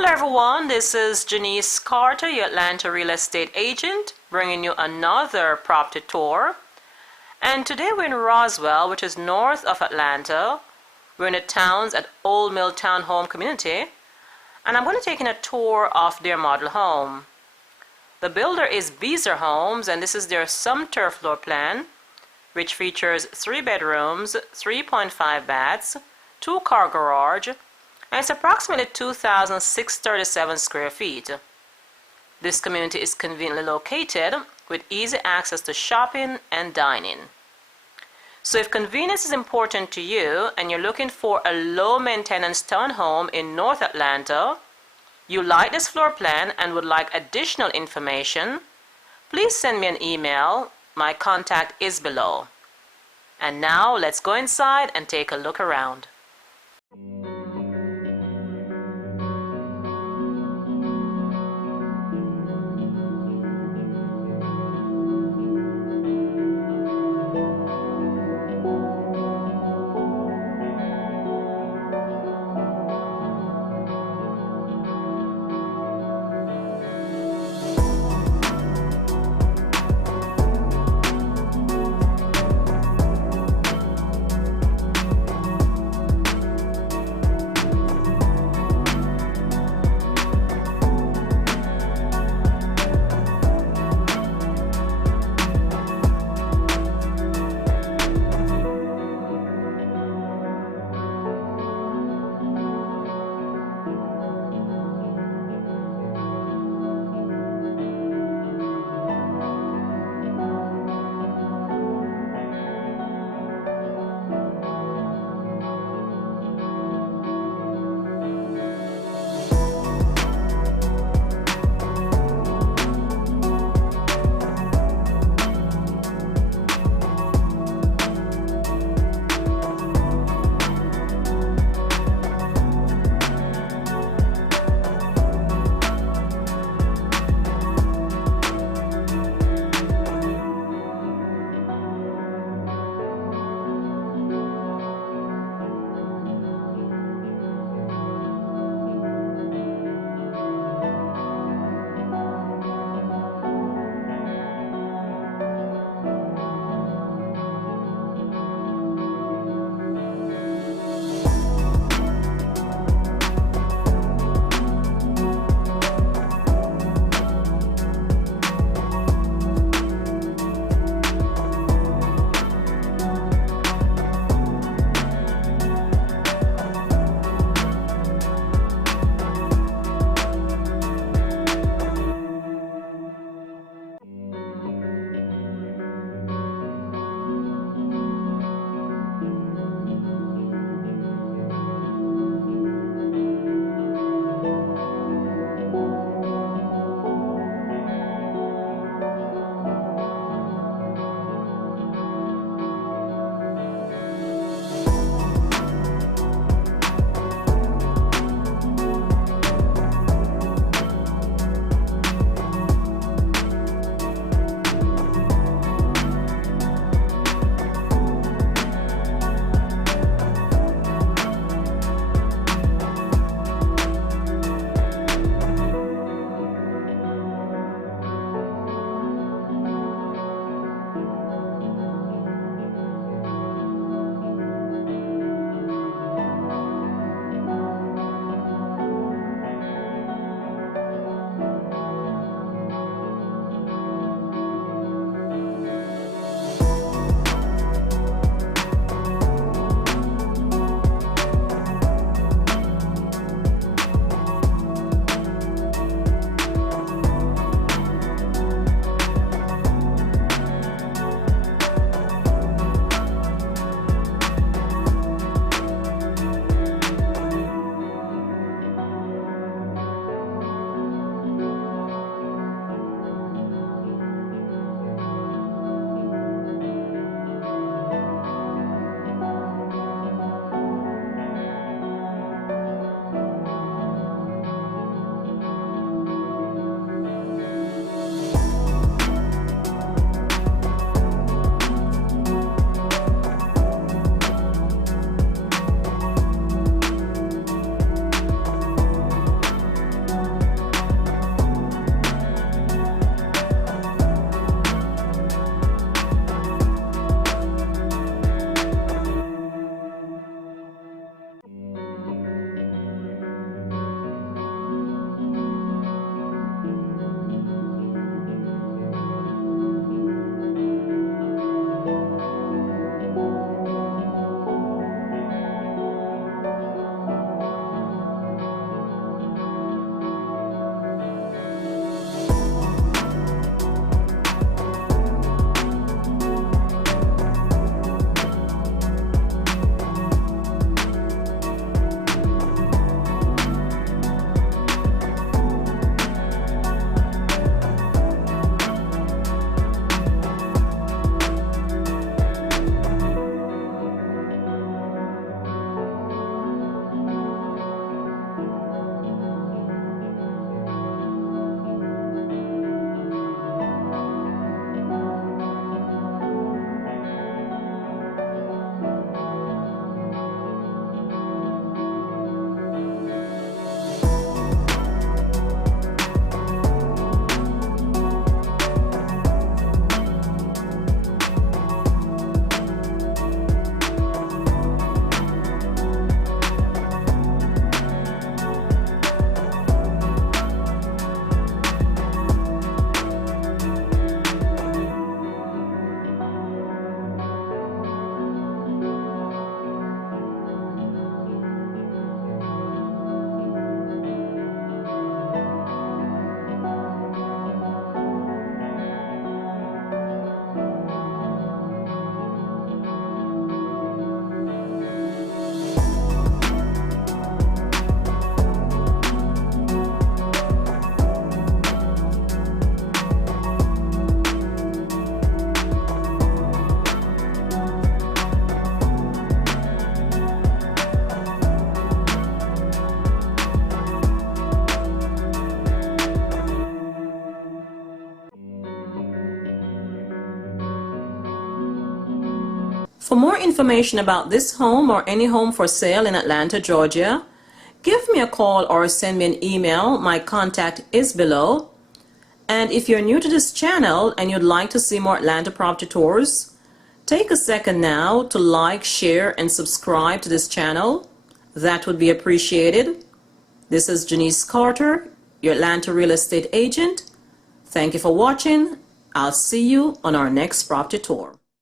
Hello everyone, this is Janice Carter, your Atlanta real estate agent, bringing you another property tour. And today we're in Roswell, which is north of Atlanta. We're in the Towns at Old Mill Townhome community, and I'm going to take in a tour of their model home. The builder is Bdrm, and this is their Sumter floor plan, which features 3 bedrooms, 3.5 baths, 2-car garage, and it's approximately 2,637 square feet. This community is conveniently located with easy access to shopping and dining. So if convenience is important to you and you're looking for a low maintenance townhome in North Atlanta, you like this floor plan and would like additional information, please send me an email. My contact is below. And now let's go inside and take a look around. For more information about this home or any home for sale in Atlanta, Georgia, give me a call or send me an email. My contact is below. And if you're new to this channel and you'd like to see more Atlanta property tours, take a second now to like, share, and subscribe to this channel. That would be appreciated. This is Janice Carter, your Atlanta real estate agent. Thank you for watching. I'll see you on our next property tour.